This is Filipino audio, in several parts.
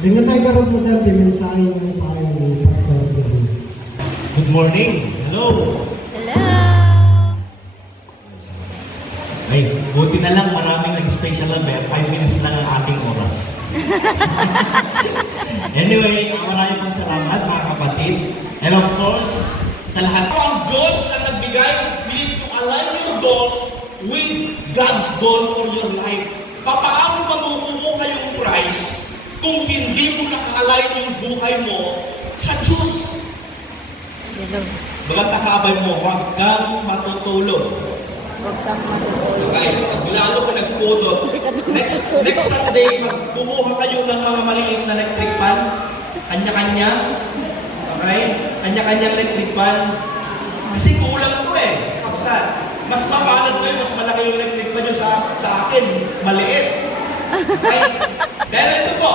Dengan tayo karoon mo dyan, pimensahe ng tayo ni Pastor Gary. Good morning. Hello. Hello! Ay, buti na lang maraming nag-special number. 5 minutes lang ang ating oras. Anyway, maraming pang salamat mga kapatid. And of course, sa lahat. Ang Diyos ang nagbigay, we need to align your goals with God's goal for your life. Paano mamukumo kayong prize kung hindi mo naka-align yung buhay mo sa Diyos? Hello. Magandang mo, huwag kang matutulog. Huwag kang matutulog. Okay, pag lalo ka nagpudot, next Sunday, magbumuha kayo ng mga maliit na electric fan, kanya-kanya, okay? Kanya-kanyang electric fan, kasi kulang to eh, kapsat. Mas mapalad kayo, mas malaki yung electric fan nyo sa akin, maliit. Okay? Pero ito po,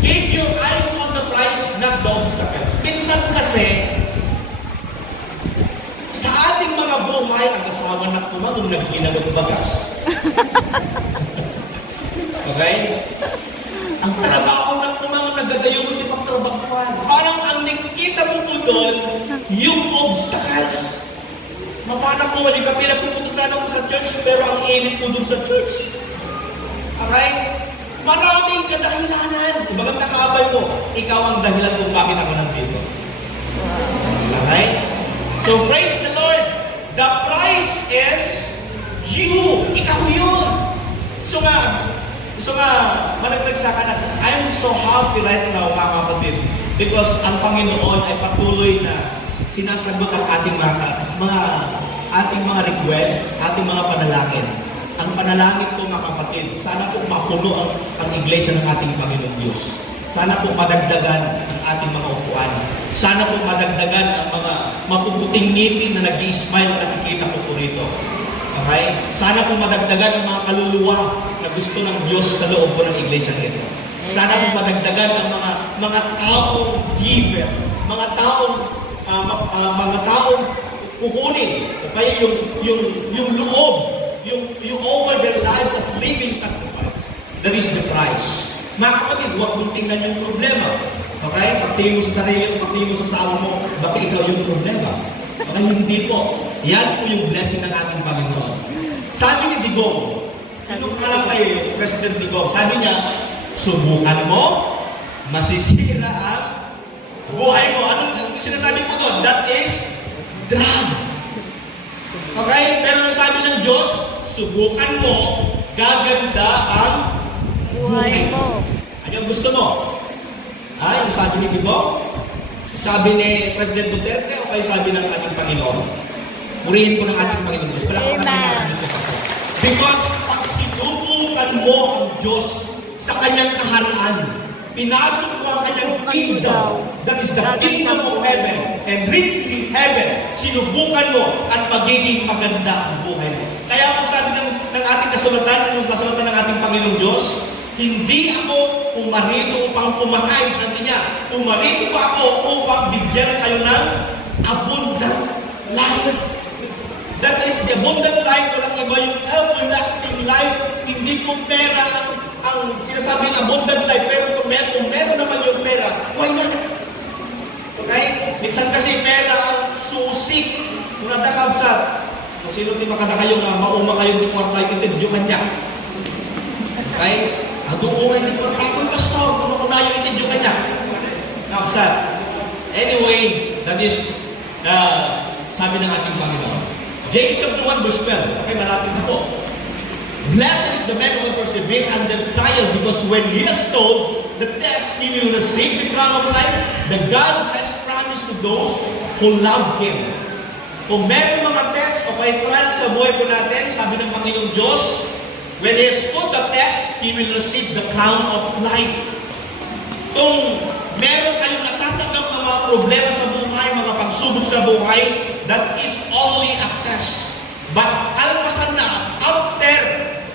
keep your eyes on the prize, not the obstacles. Minsan kasi, sa ating mga buhay, ang asawa na kumagong nagkinagot bagas. Okay? Ang trabaho na kumagong nagagayon mo di pagtrabahuan. Parang ang nakikita mo po doon, yung obstacles. Mapana po, hindi ka pinapupunta sana ko sa church, pero ang init po doon sa church. Okay? Maraming kadahilanan. Kung bagang nakaabay mo, ikaw ang dahilan kung bakit ako nandito. Okay? So praise the Lord. The prize is you. Ikaw yun. So nga, managnagsaka na, I'm so happy right now, mga kapatid, because ang Panginoon ay patuloy na sinasagot ang ating mga request, ating mga panalangin. Ang panalangin ko, mga kapatid, sana po mapuno ang iglesia ng ating Panginoon Diyos. Sana po madagdagan ang ating mga upuan. Sana po madagdagan ang mga mapuputing ngiti na nag-i-smile na nakikita ko po rito. Okay? Sana po madagdagan ang mga kaluluwa na gusto ng Diyos sa loob po ng iglesia nito. Sana po madagdagan ang mga taong giver, mga taong kukunin. Kaya yung loob, yung over their lives as living sacrifice. That is the price. Mga kapatid, huwag mong tingnan yung problema. Okay? Pagtingin mo sa sarili, pagtingin mo sa asawa mo, baka ikaw yung problema. Okay? Hindi po. Yan po yung blessing ng ating Panginoon. Sabi ni Digong, sinong alam kayo yung President Digong? Sabi niya, subukan mo, masisira ang buhay mo. Anong sinasabi mo doon? That is drug. Okay? Pero sabi ng Diyos, subukan mo, gaganda ang Buhay mo. ano yung gusto mo? Yung sabi ni Digong? Sabi ni President Duterte o kayo sabi ng ating Panginoon? Purihin ko ng ating Panginoon Diyos. Amen. Because pag sinubukan mo ang Diyos sa kanyang kaharaan, pinasok mo ang kanyang kingdom, that is the kingdom of heaven, and richly heaven, sinubukan mo at magiging maganda ang buhay mo. Kaya po sabi ng ating kasulatan, yung kasulatan ng ating Panginoon Diyos, hindi ako pumarito upang kumakain sa niya. Pumarito ako upang bigyan kayo ng abundant life. That is the abundant life. Walang iba yung everlasting life. Hindi po pera ang sinasabing abundant life. Pero kung meron naman yung pera, why not? Okay? Minsan kasi pera ang susik. Kung natakabsat, kung sino di makata kayo nga, mauma kayo di kwartay kintindiyo kanya. Okay? Ang doon ay di kwartay kung pastor, kung ako na yung intindiyo kanya. Nakabsat. Anyway, that is sabi ng ating Panginoon. James chapter 1 verse 12. Okay, malapit na po. Blessed is the man who will persevere under trial, because when he has told the test, he will receive the crown of life that God has promised to those who love Him. Kung meron mga test o kay trial sa buhay po natin, sabi ng Panginoong Diyos, when he has stood the test, he will receive the crown of life. Kung meron kayong natatanggap ng mga problema sa buhay, mga pagsubok sa buhay, that is only a test. But alpasan na, after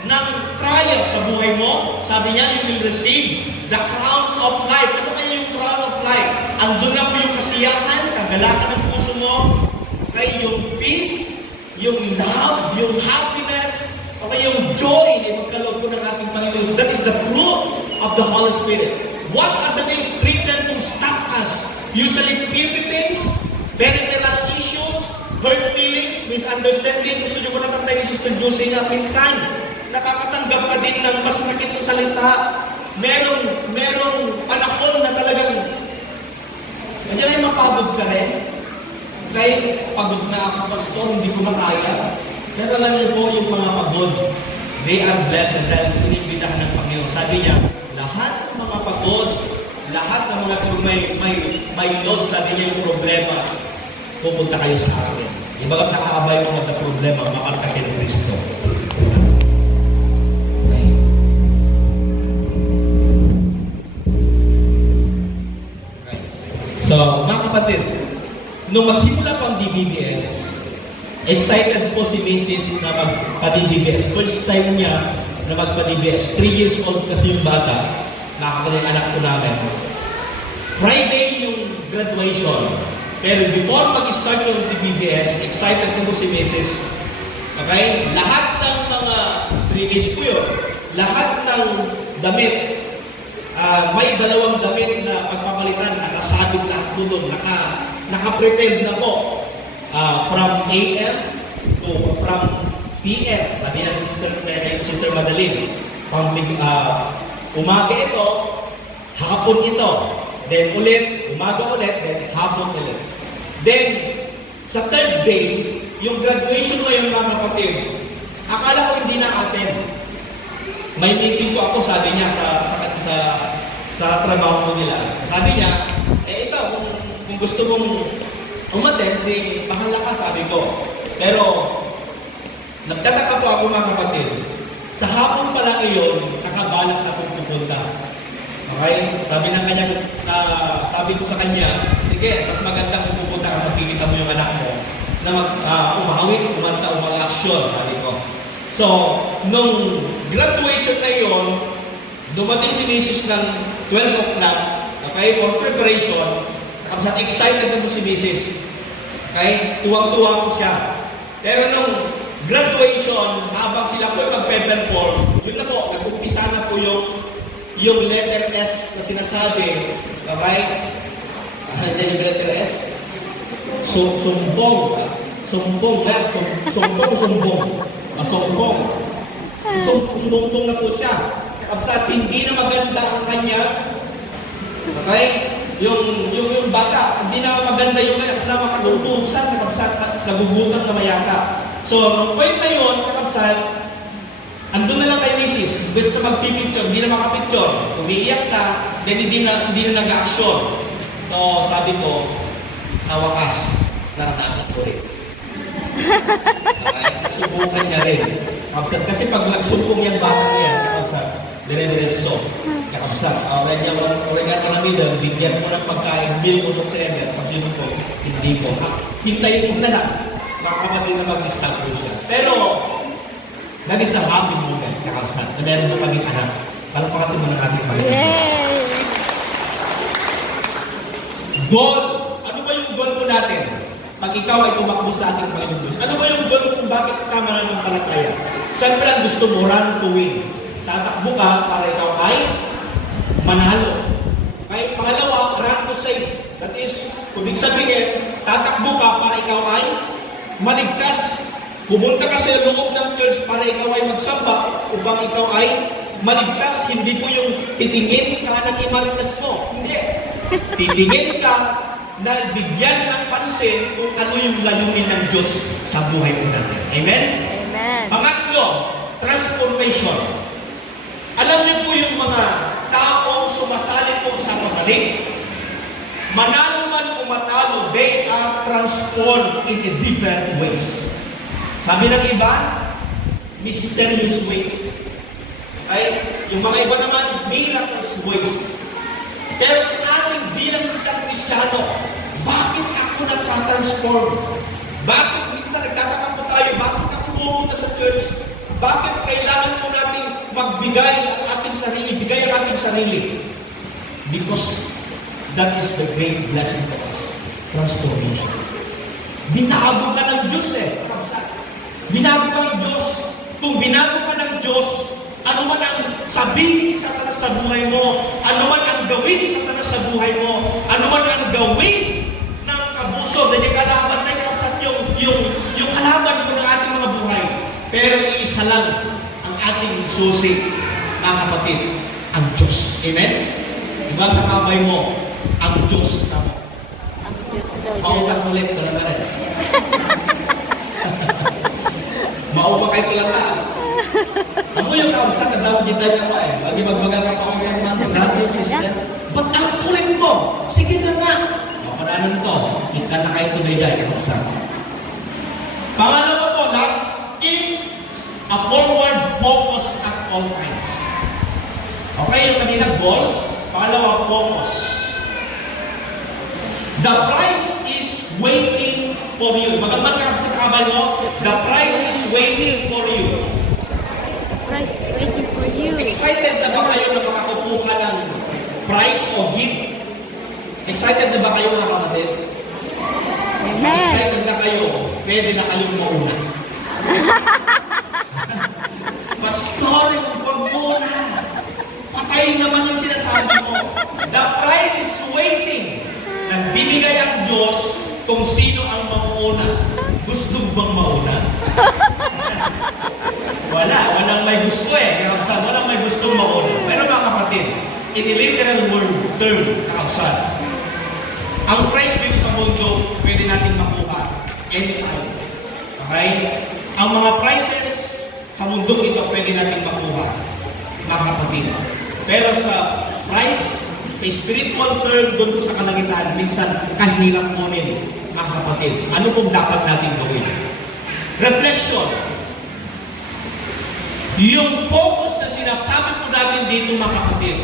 ng trial sa buhay mo, sabi niya, you will receive the crown of life. Ano kaya yung crown of life? Andun na po yung kasiyahan, kagalakan ng puso mo, okay, yung peace, yung love, yung happiness, okay, yung joy na magkaloob ko ng ating Panginoon. That is the fruit of of the Holy Spirit. What are the things threatened to stop us? Usually petty things, peripheral issues, hurt feelings, misunderstanding. Gusto nyo ko natatay ni Sister Josie na minsan, nakakatanggap ka din ng mas sakit na salita. Merong panahon na talagang, kanya mapagod ka rin. Kahit pagod na ako, pastor, hindi ko makaya. Pero alam niyo po, yung mga pagod, they are blessed dahil inibitahan ng Panginoon. Sabi niya, lahat ng mga pagod, lahat ng mga may load, sabi niya yung problema, pupunta kayo sa akin. Ibagat nakakabay mo ng problema, makarta kay Kristo. So, mga kapatid, nung magsimula po ang DBBS, excited po si Mrs. na magpa-DBBS. First time niya na magpa-DBS. 3 years old kasi yung bata. Nakakita yung anak ko namin. Friday yung graduation. Pero before mag-start yung DBBS, excited po si Mrs. Okay? Lahat ng mga 3 days po yun. Lahat ng damit, may dalawang damit na pagpapalitan, nakasabit lahat po doon, naka-prepared na po. From AM to from PM, sabi niya ni Sister Madeline, umaga ito, hapon ito, then ulit, umaga ulit, then hapon ulit. Then, sa third day, yung graduation ngayon mga kapatid, akala ko hindi na attend. May meeting ko ako, sabi niya, sa trabaho ko nila. Sabi niya, ito, kung gusto mong umattend, bahala ka, sabi ko. Pero, nagtataka po ako mga kapatid, sa hapon pa lang iyon, nakabalak na kong pupunta. Okay? Sabi ko sa kanya, sige, mas maganda kung pupunta ka, makikita mo yung anak mo, na umawit, umanta, umag-aksyon, sabi ko. So, nung graduation na yun, dumating si Mrs. ng 12 o'clock, okay, for preparation, excited na po si Mrs. Okay? Tuwang-tuwa po siya. Pero nung graduation, habang sila po mag-perform, yun na po, nag-umpisa na po yung letter S na sinasabi. Okay? Yung letter S? Sumbong. Sumbong na. Sumbong na po siya. Kapsat, hindi na maganda ang kanya. Okay? Yung bata, hindi na maganda yung kanya kasi naman katutugsan, kakabsat, nagugutan na mayata. So, nung point na yun, kakabsat, andun na lang kay Mrs. Basta magpipicture, hindi na makapicture. Umiiyak na, then hindi na nag-action. So, sabi ko, sa wakas, naranasan ko rin. Okay? Subukan niya rin. Kakabsat, kasi pag nagsumpong yan, bata niya, kakabsat, dire-diretso. Kakabsat, wala ka na middle, bigyan mo ng pagkain, meal mo sa eder, pag sino po, hindi po. Hintayin mo na lang, makakapatid na mag-discover siya. Pero, that is a happy moment, kakabsat, na meron mo kaming anak. Palapakati mo ng ating Panginoon. Yay! Goal! Ano ba yung goal mo natin? Pag ikaw ay tumakbo sa ating Panginoon Diyos. Ano ba yung goal mo kung bakit ka mananampalataya? Siyempre ang gusto mo, run to win. Tatakbo ka para ikaw ay manalo. Okay? Pangalawa, run to save. That is, kung ibig sabihin, tatakbo ka para ikaw ay maligtas. Pumunta ka sa loob ng church para ikaw ay magsamba upang ikaw ay maligtas. Hindi po yung titingin ka ng imaligtas mo. Hindi. Titingin ka na bigyan ng pansin kung ano yung layunin ng Diyos sa buhay mo natin. Amen? Amen. Pangatlo, transformation. Alam niyo po yung mga taong sumasali po sa pasalit, manalo man o matalo, they are transformed in a different ways. Sabi ng iba, mysterious ways. Ay, yung mga iba naman, miraculous ways. Pero sa ating bilang isang Kristiyano, bakit ako nagka-transform? Bakit minsan nagtataka po tayo, bakit ako pumunta sa church? Bakit kailangan po natin magbigay ang ating sarili, bigay ang ating sarili? Because that is the great blessing for us. Transformation. Binago ka ng Diyos Binago ka ng Diyos. Kung binago ka ng Diyos, ano man ang sabihin ni Satanas sa buhay mo, ano man ang gawin ni Satanas sa buhay mo, ano man ang gawin ng kabuso, dahil kalaban na kapsat yung kalaban mo ng ating mga buhay. Pero iisa lang ang ating susi, mga kapatid, ang Diyos. Amen? Diba katabay mo, ang Diyos na mo. Ang Diyos daw dyan. Maugat ulit, wala ka rin. Maugat kayo talaga. Ano yung kausa ka daw kita niya pa eh. Bagi magbaga ka pa kung yan man, grabe yung sister. Ba't ang kulit mo? Sige ka na. Mapananan to. Kita na kayo tunay-day, kausa. Pangalawa po, last, keep a forward focus at all times. Okay, yung kanina goals. Pangalawa, focus. The prize is waiting for you. Magandang ka sa kabay mo, the prize is waiting for you. Prize waiting for you. Excited na ba kayo na makakukuha ng prize o gift? Excited na ba kayo mga kapatid? Amen. Excited na kayo, pwede na kayong mauna. Pastor, huwag muna. Patay naman yung sinasabi mo. The prize is waiting. Nagbibigay ang Diyos kung sino ang mauna. Gusto bang mauna? Walang may gusto eh. Kakabsat, walang may gustong mauna. Pero mga kapatid, in a literal word term, kakabsat, ang prize dito sa mundo, pwede natin makuha anytime. Okay? Ang mga prizes sa mundo ito, pwede natin makuha, mga kapatid. Pero sa prize, sa spiritual term, doon sa kalangitan, minsan kahirap kunin, mga kapatid. Ano pong dapat natin gawin? Reflection. Yung focus na sinasabi po natin dito, mga kapatid,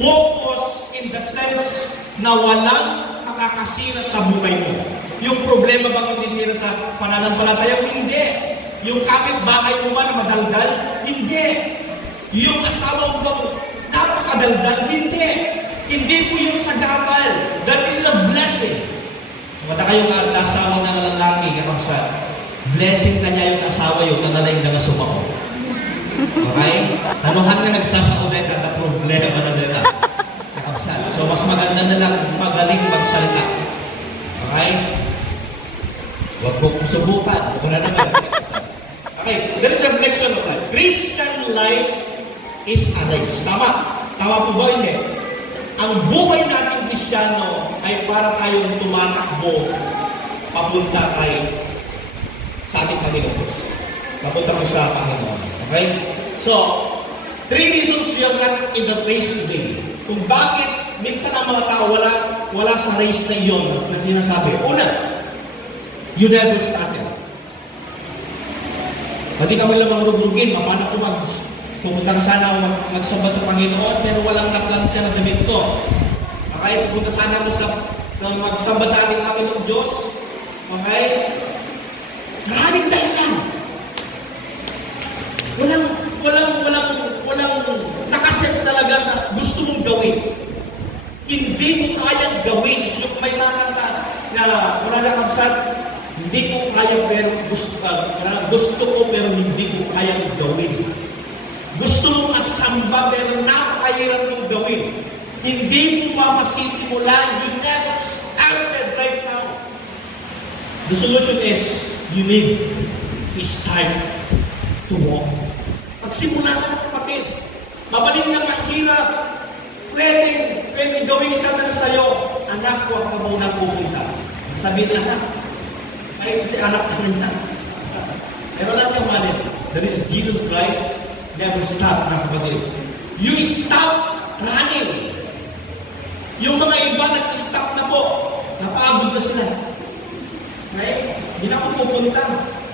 focus in the sense na walang makakasira sa buhay mo. Yung problema ba magsisira sa pananampalataya? Hindi. Yung kapitbahay mo ba na madaldal? Hindi. Yung asawa mo ba napakadaldal? Hindi. Hindi po yung sagabal. That is a blessing. Wala kayong asawa na lalaki, kakabsat. Blessing na niya yung asawa yung kanalaing na nasumako. Okay? Tanuhan na nagsasauday at na problema na nila. Kakabsat. So, mas maganda na lang magaling magsalita. Okay? Huwag po subukan. Wala naman. Okay, there is a reflection of that. Christian life is a race. Tama. Tama po ba hindi? Ang buhay natin Kristiyano ay para tayong tumatakbo papunta tayo sa ating Panginoon. Papunta ko sa Panginoon. Okay? So, 3 reasons we are not in the race today. Kung bakit minsan ang mga tao wala sa race na iyon na sinasabi. Una, you never started. Pati kami lang marugrugin, paano ko pupunta sana magsamba sa Panginoon, pero walang naplansya na damit ko. Okay? Pupunta sana ako magsamba sa ating Panginoon Diyos. Okay? Maraming dahilan. Walang nakaset talaga sa gusto mong gawin. Hindi mo kayang gawin. May sakang na wala na kapsat, hindi ko kaya pero gusto ko pero hindi ko kayang gawin. Gusto mong magsamba pero napakahirap mong gawin. Hindi mo pa masisimulan. You never started right now. The solution is you need to start to walk. Pagsimula ka na kapatid. Mabaling na mahirap. Pwede gawin isa na sa'yo. Anak, huwag ka muna pupunta. Sabihin na anak. Ay, kasi anak na rin na. Pero alam niyo malit, that is Jesus Christ, never stop, mga kapatid. You stop running. Yung mga iba nag-stop na po. Napagod na sila. Okay? Hindi na ako pupunta.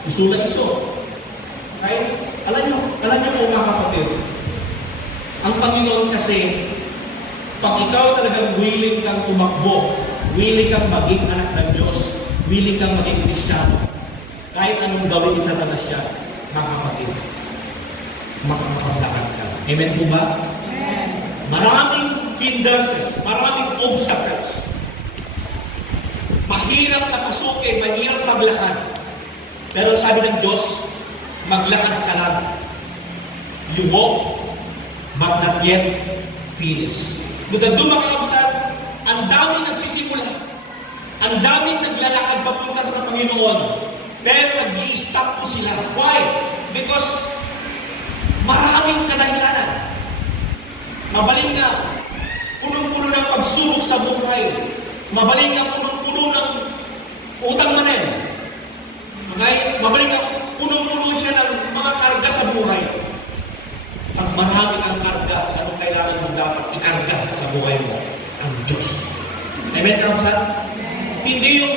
Iso na iso. Okay? Alam niyo po mga kapatid, ang Panginoon kasi, pag ikaw talagang willing kang tumakbo, willing kang maging anak ng Diyos, willing kang maging Kristiyano, kahit anong gawin isa na siya, mga kapatid, makakapaglakad ka. Amen po ba? Amen. Maraming hindrances, maraming obstacles. Mahirap na pasukin, mahirap maglakad. Pero sabi ng Diyos, maglakad ka lang. You walk but not yet finished. Doon mga kaabsat, ang daming nagsisimula. Ang daming naglalakad papunta sa Panginoon. Pero nag-i-stop po sila. Why? Because maraming kadahilanan. Mabaling na punong-puno ng pagsubok sa buhay. Mabaling na punong-puno ng utang manen. Okay? Mabaling na punong-puno siya ng mga karga sa buhay. Pag marami kang karga, anong kailangan mo dapat ikarga sa buhay mo? Ang Diyos. Amen, Kamsa? Hindi yung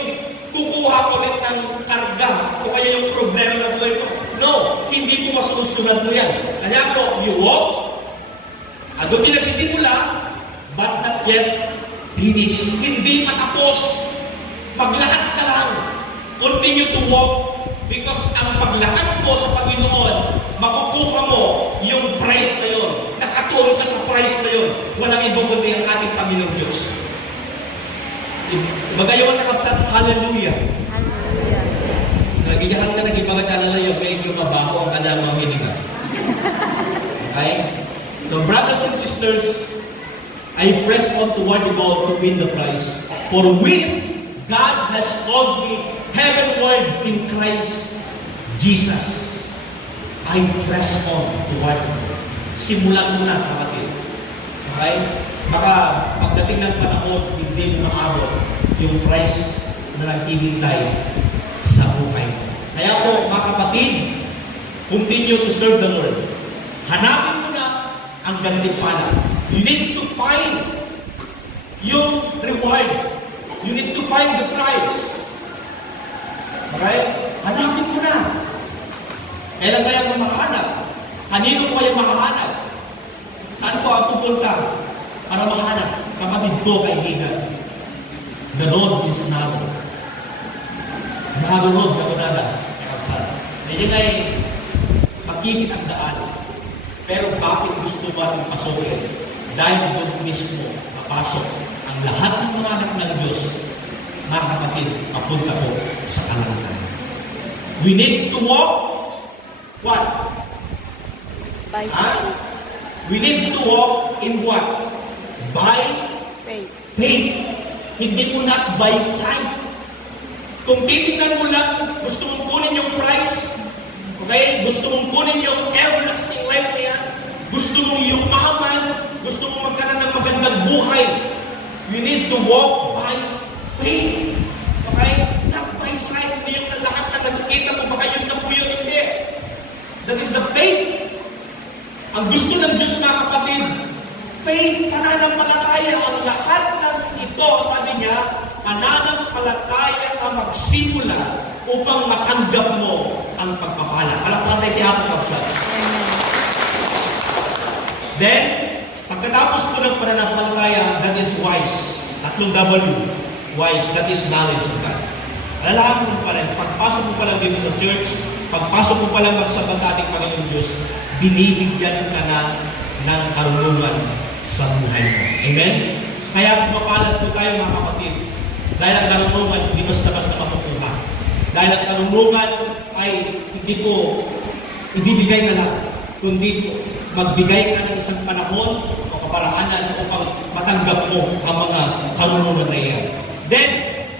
kukuha ulit ng karga o kaya yung problema ng buhay mo. No, hindi po masusunod mo yan. Kaya po, you walk, doon din nagsisimula, but not yet finished. Hindi patapos. Paglahat ka lang. Continue to walk because ang paglakad mo sa Panginoon, makukuha mo yung price na yun. Nakatulong ka sa price na yun. Walang ibang kundi ang ating Panginoon Diyos. Magayon na kapsat, hallelujah. Hallelujah. Nagiyahan ka nag-ibagat hallelujah, medyo mabaho ang kadamang hininga. Okay? So brothers and sisters, I press on toward the goal to win the prize, for which God has called me heavenward in Christ Jesus. I press on toward the goal. Simulan mo na, kapatid. Okay? Baka pagdating ng panahon, hindi mo maabot yung prize na naghihintay sa buhay. Kaya po, mga kapatid, continue to serve the Lord. Hanapin mo na ang gantimpala. You need to find yung reward. You need to find the prize. Okay? Hanapin mo na. Kailan kaya mo makahanap? Kanino kaya makahanap? Saan ko ang pupunta para mahanap? Kapatid ko, kaibigan. The road is narrow. Narrow road, nagunada. Medyo ngay makikit ang daan. Pero bakit gusto ba itong pasokin? Dahil doon mismo mapasok ang lahat ng mga anak ng Diyos, mga kapatid, papunta po sa kalangitan. We need to walk what? By We need to walk in what? By faith. faith. Hindi po not by sight. Kung titignan mo lang, gusto mong kunin yung prize, okay? Gusto mong kunin yung everlasting life na yan, gusto mong yumaman, gusto mong magkaroon ng magandang buhay, you need to walk by faith. Okay? Not by sight. Hindi yung lahat na nakikita mo, baka yun na po yun. Hindi. That is the faith. Ang gusto ng Diyos, mga kapatid, faith, pananampalataya. Ang lahat ng ito, sabi niya, pananampalataya ang magsimula upang matanggap mo ang pagpapala. Palapatay tiyapo kapsa. Then, pagkatapos po ng pananampalataya, that is wise. Tatlong W. Wise, that is knowledge of God. Alalahan mo pa rin, pagpasok mo pa lang dito sa church, pagpasok mo pa lang magsamba sa ating Panginoon Diyos, binibigyan ka na ng karunungan sa buhay mo. Amen? Kaya mapalad po tayo, mga kapatid. Dahil ang karunungan, hindi basta-basta makukuha. Dahil ang karunungan ay hindi po ibibigay na lang, kundi magbigay ka ng isang panahon o kaparaanan upang matanggap mo ang mga karunungan na iyan. Then,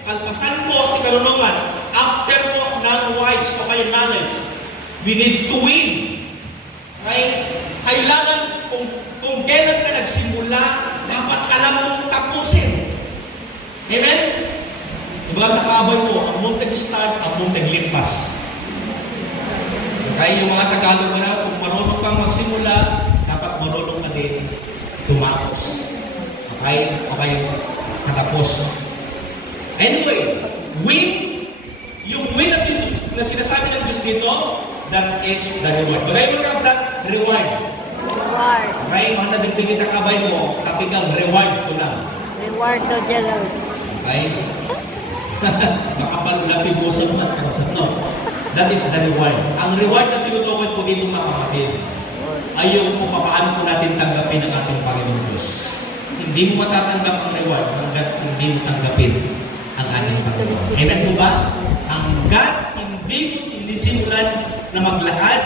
kalpasan po ang karunungan, after mo ng wise o kaya knowledge, we need to win. Okay? Kailangan, kung kailan ka nagsimula, dapat alam mong tapusin. Amen? Diba, nakabay mo, ang mong tag-start, ang mong tag-limpas. Okay, yung mga Tagalog na, kung marunong kang magsimula, dapat marunong ka din tumapos. Okay? Okay, katapos. Anyway, win, yung win na sinasabi ng Diyos dito, that is the reward. Bagay mo ka sa reward. Reward. Okay, mga nadigdigit na kabay mo, kapag ang reward ko lang. Reward to the Lord. Okay? Makapalapin mo sa mga. No. That is the reward. Ang reward na tinutukoy po dito, mga kapatid, ay yung kung paano po natin tanggapin ang ating Panginoon Diyos. Hindi mo matatanggap ang reward hanggat hindi mo tanggapin ang ating Panginoon. Amen po ba? Hanggat hindi mo sinisimulan na maglakad,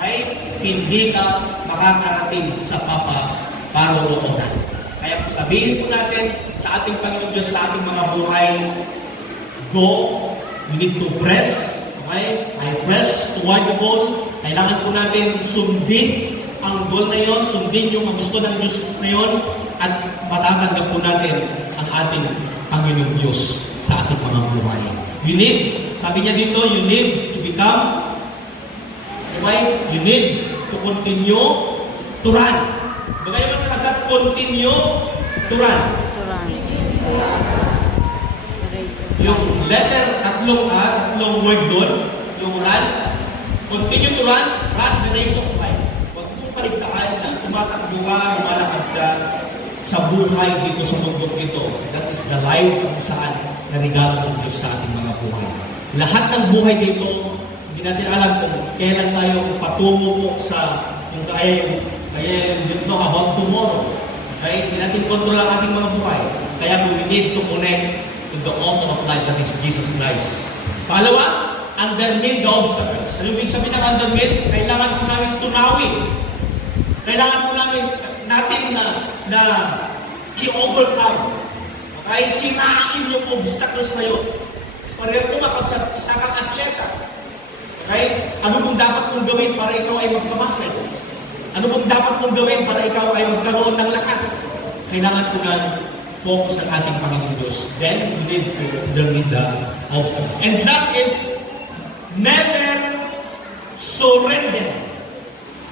okay? hindi ka makakarating sa paroroonan. Kaya sabihin po natin sa ating Panginoon Diyos, sa ating mga buhay, go, you need to press, okay? I press toward the goal. Kailangan po natin sundin ang goal na yon, sundin yung gusto ng Diyos na yon, at matatanggap po natin ang ating Panginoon Diyos sa ating mga buhay. You need, sabi niya dito, you need to become, okay? You need to continue to run. Bagaimana kata continue to run? Turan. Erase. Yung letter, tatlong word doon, yung run, continue to run the race of life. Huwag mong paligtaan na tumatakbo ka, lumalakad ka sa buhay dito sa mundong ito. That is the life kung saan narigalo ng Diyos sa ating mga buhay. Lahat ng buhay dito, hindi natin alam kung kailan tayo patungo po sa yung kaya yung dito about tomorrow. Okay? Hindi natin kontrol ang ating mga buhay. Kaya we need to connect to the author of life, that is Jesus Christ. Pangalawa, undermine the obstacles. Ano ibig sabihin ng undermine? Kailangan po namin tunawin. Kailangan po natin na i-overcome. Okay? Sirain yung obstacles na yun. Pareho ko sa isa kang atleta. Okay? Ano pong dapat mong gawin para ikaw ay magkamasay? Ano pong dapat mong gawin para ikaw ay magkaroon ng lakas? Kailangan po na focus ng ating Panginoon Diyos. Then, we need to undermine the obstacles. And last is, never surrender.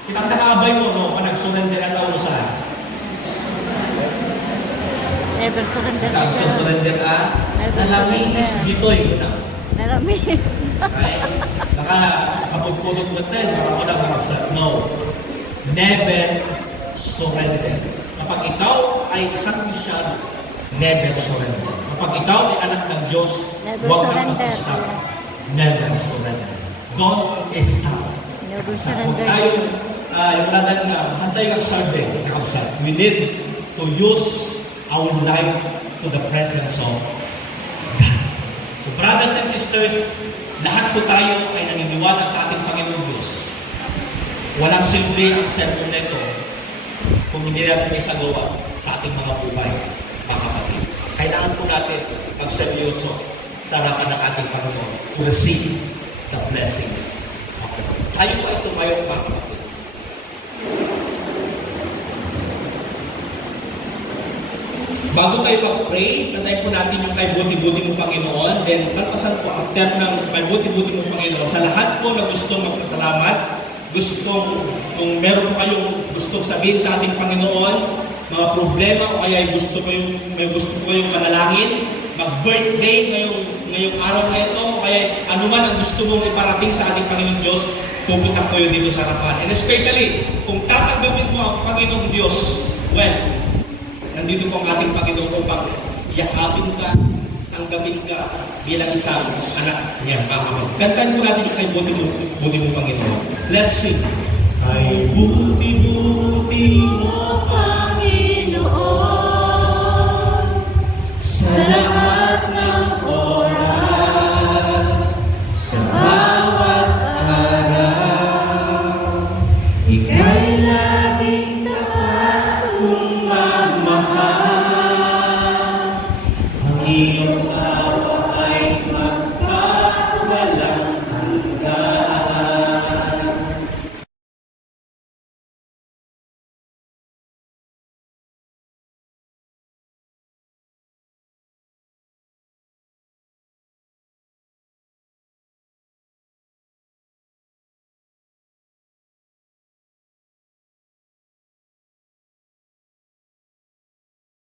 Kitang nakabay mo, no? Kung nag-surrender at tao saan? Never surrender. Ikaw, surrender ka? Never Nalaminis surrender. dito yun na. Naramis. Okay? Baka kapagpulot mo tayo, baka ko lang makapsat. No. Never surrender. Kapag ikaw ay isang Kristyano, never surrender. Kapag ikaw ay anak ng Diyos, Never huwag kang surrender. mag-stop. Never surrender. Don't stop. Never Huwag surrender. tayo, yung nadan nga, hantay kang sarde, kakapsat. We need to use our life to the presence of God. So brothers and sisters, lahat po tayo ay naniniwala sa ating Panginoon Diyos. Walang simple ang sermon nito kung hindi natin isagawa sa ating mga buhay, mga kapatid. Kailangan po natin magseryoso sa harapan ng ating Panginoon to receive the blessings. Tayo po ay tumayo, mga kapatid. Bago tayo mag-pray, nanay po natin yung kay buti-buti mong Panginoon. Then, kalpasan po, after ng kay buti-buti mong Panginoon, sa lahat po na gusto magpasalamat, kung meron po kayong gustong sabihin sa ating Panginoon, mga problema o kaya may gusto po kayong manalangin, mag-birthday ngayong araw na ito, o kaya anuman ang gusto mong iparating sa ating Panginoon Diyos, pupunta po yun dito sa harapan. And especially, kung tatanggapin mo ang Panginoong Diyos, well, nandito po ang ating Panginoon upang yakapin ka, tanggapin ka bilang isang anak niya. Kantahan po natin kay buti mo Panginoon. Let's sing. Ay buti mo